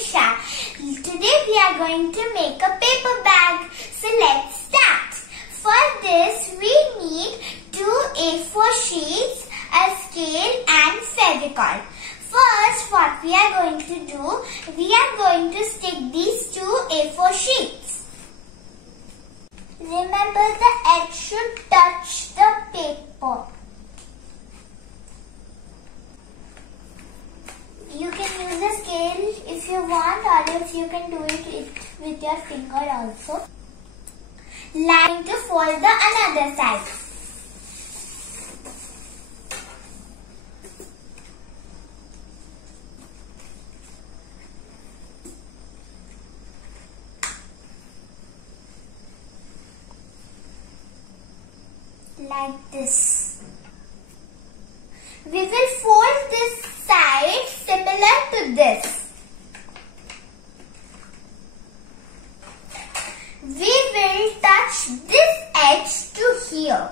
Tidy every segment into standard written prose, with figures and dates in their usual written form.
Aniesha. Today we are going to make a paper bag. So let's start. For this we need 2 A4 sheets, a scale and Fevicol. First what we are going to do, we are going to stick these 2 A4 sheets. Remember the edge should touch the paper. You can use a scale if you want, or else you can do it with your finger also. Line to fold the another side. Like this. We will fold this side similar to this. We will touch this edge to here.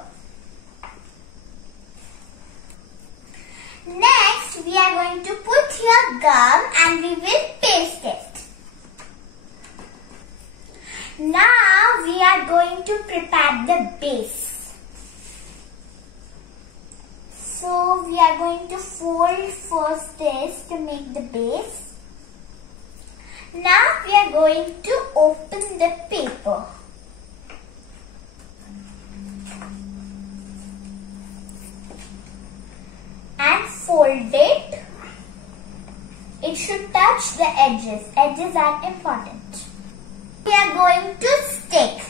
Next, we are going to put here gum and we will paste it. Now, we are going to prepare the base. So we are going to fold first this to make the base. Now we are going to open the paper. And fold it. It should touch the edges. Edges are important. We are going to stick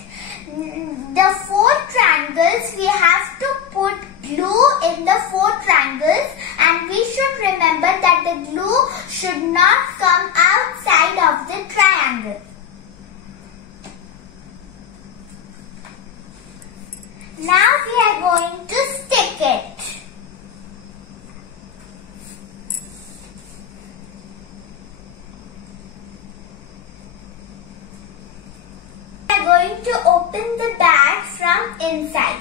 the 4 triangles. We have to put glue in the 4 triangles, and we should remember that the glue should not come outside of the triangle. Now we are going to stick it. We are going to open the bag from inside.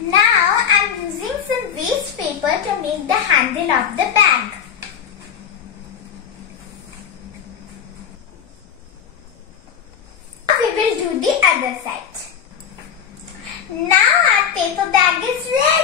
Now I am using some waste paper to make the handle of the bag. Now we will do the other side. Now our paper bag is ready.